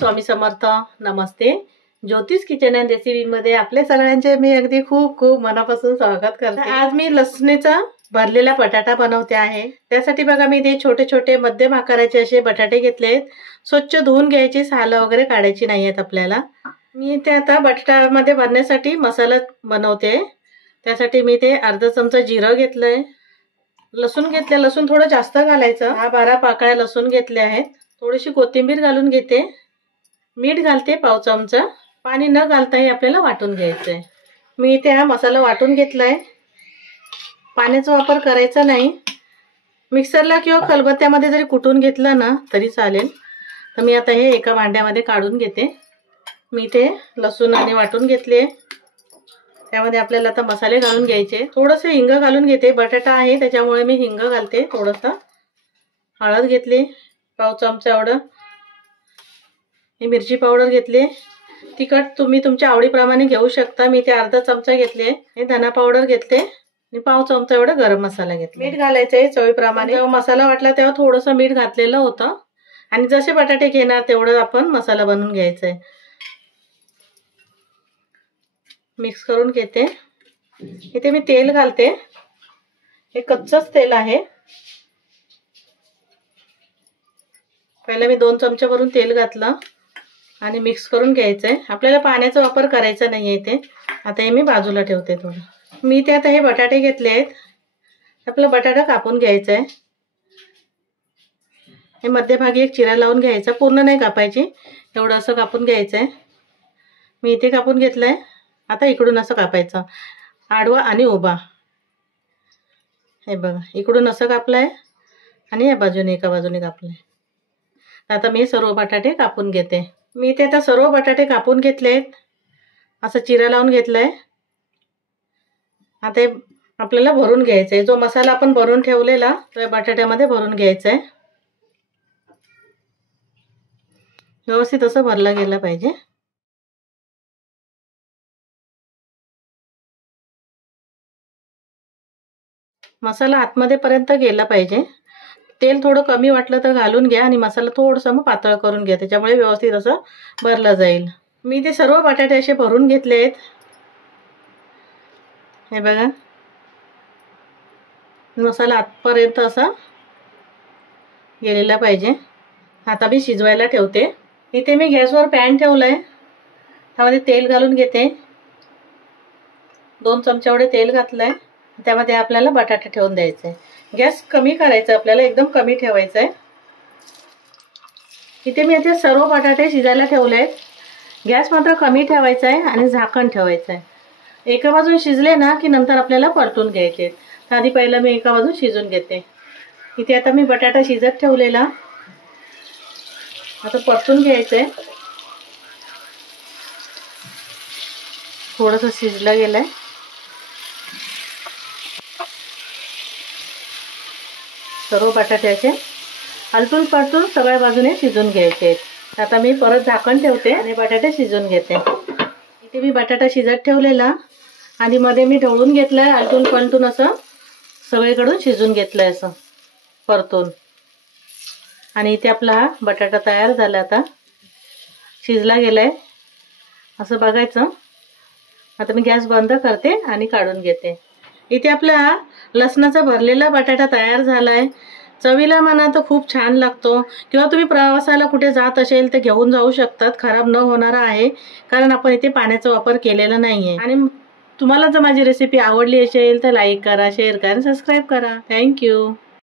स्वामी समर्थ. नमस्ते. ज्योतिष kitchen and recipe मध्ये आपल्या सगळ्यांचे मी अगदी खूप खूप मनापासून स्वागत करते. आज मी लसणीचा भरलेला बटाटा बनवते आहे. त्यासाठी बघा मी ते छोटे छोटे मध्यम आकाराचे असे बटाटे घेतलेत. स्वच्छ धुवून घ्यायची, साल वगैरे काढायची नाहीयेत आपल्याला. मी ते आता बटाट्यामध्ये भरण्यासाठी मसाला बनवते. त्यासाठी मी ते अर्धा चमचा जिरं घेतलंय, लसूण घेतले. लसूण थोडं जास्त घालायचं. 10-12 पाकळ्या लसूण घेतल्या आहेत. थोडीशी कोथिंबीर घालून घेते. मीठ घालते पाव चमचा. पाणी न घालताही आपल्याला वाटून घ्यायचंय. मी इथे हा मसाला वाटून घेतलाय. पाण्याचा वापर करायचा नाही. मिक्सरला किंवा खलबत्त्यामध्ये जरी कुटून घेतलं ना तरी चालेल. तर मी आता हे एका भांड्यामध्ये काढून घेते. मी ते लसूण आणि वाटून घेतले. त्यामध्ये आपल्याला आता मसाले घालून घ्यायचे. थोडंसं हिंग घालून घेते. बटाटा आहे त्याच्यामुळे मी हिंग घालते. थोडंसं हळद घेतली पाव चमचा एवढं. ही मिरची पावडर घेतली. तिखट तुम्ही तुमच्या आवडीप्रमाणे घेऊ शकता. मी ते अर्धा चमचा घेतले. हे धना पावडर घेतले आणि पाव चमचा एवढा गरम मसाला घेतला. मीठ घालायचंय चवीप्रमाणे. जेव्हा मसाला वाटला तेव्हा थोडंसं मीठ घातलेलं होतं. आणि जसे बटाटे घेणार तेवढं आपण मसाला बनवून घ्यायचा आहे. मिक्स करून घेते. इथे मी तेल घालते. हे कच्चंच तेल आहे. पहिला मी 2 चमचे भरून तेल घातलं आणि मिक्स करून घ्यायचंय. आपल्याला पाण्याचा वापर करायचा नाहीये इथे. आता हे मी बाजूला ठेवते थोडं. मी ते आता हे बटाटे घेतले आहेत. आपला बटाटा कापून घ्यायचा आहे. हे मध्यभागी एक चिरा लावून घ्यायचा. पूर्ण नाही कापायची, एवढं असं कापून घ्यायचंय. मी इथे कापून घेतलंय. आता इकडून असं कापायचं, आडवा आणि उभा. हे बघा इकडून असं कापलंय आणि या बाजूने एका बाजूने कापलंय. आता मी सर्व बटाटे कापून घेते. मी इथे आता सर्व बटाटे कापून घेतलेत. असं चिरा लावून घेतलाय. आता आपल्याला भरून घ्यायचंय. जो मसाला आपण भरून ठेवलेला तो बटाट्यामध्ये भरून घ्यायचा आहे. व्यवस्थित असं भरला गेला पाहिजे. मसाला आतमध्ये पर्यंत गेला पाहिजे. तेल थोडं कमी वाटलं तर घालून घ्या आणि मसाला थोडंसं मग पातळ करून घ्या. त्याच्यामुळे व्यवस्थित असं भरला जाईल. मी ते सर्व बटाटे असे भरून घेतले आहेत. हे बघा मसाला आतपर्यंत असा गेलेला पाहिजे. आता मी शिजवायला ठेवते. इथे मी गॅसवर पॅन ठेवलाय. त्यामध्ये तेल घालून घेते. 2 चमचे एवढे तेल घातलंय. त्यामध्ये आपल्याला बटाटे ठेवून द्यायचे. गॅस कमी करायचा आपल्याला, एकदम कमी ठेवायचा आहे. इथे मी आता सर्व बटाटे शिजायला ठेवले आहेत. गॅस मात्र कमी ठेवायचा आहे आणि झाकण ठेवायचं आहे. एका बाजून शिजले ना की नंतर आपल्याला परतून घ्यायचे. तर आधी पहिलं मी एका बाजून शिजून घेते. इथे आता मी बटाटा शिजत ठेवलेला. आता परतून घ्यायचंय. थोडंसं शिजलं गेलंय. सर्व बटाटे असे आलटून परतून सगळ्या बाजूने शिजून घ्यायचे आहेत. आता मी परत झाकण ठेवते आणि बटाटे शिजून घेते. इथे मी बटाटा शिजत ठेवलेला आणि मध्ये मी ढवळून घेतलाय. आलटून पलटून असं सगळीकडून शिजून घेतलंय असं परतून. आणि इथे आपला हा बटाटा तयार झाला. आता शिजला गेलाय असं बघायचं. आता मी गॅस बंद करते आणि काढून घेते. इथे आपला लसणाचा भरलेला बटाटा तयार झालाय. चवीला म्हणा तर खूप छान लागतो. किंवा तुम्ही प्रवासाला कुठे जात असेल तर घेऊन जाऊ शकतात. खराब न होणारा आहे कारण आपण इथे पाण्याचा वापर केलेला नाहीये. आणि तुम्हाला जर माझी रेसिपी आवडली असेल तर लाईक करा, शेअर करा, सबस्क्राईब करा. थँक्यू.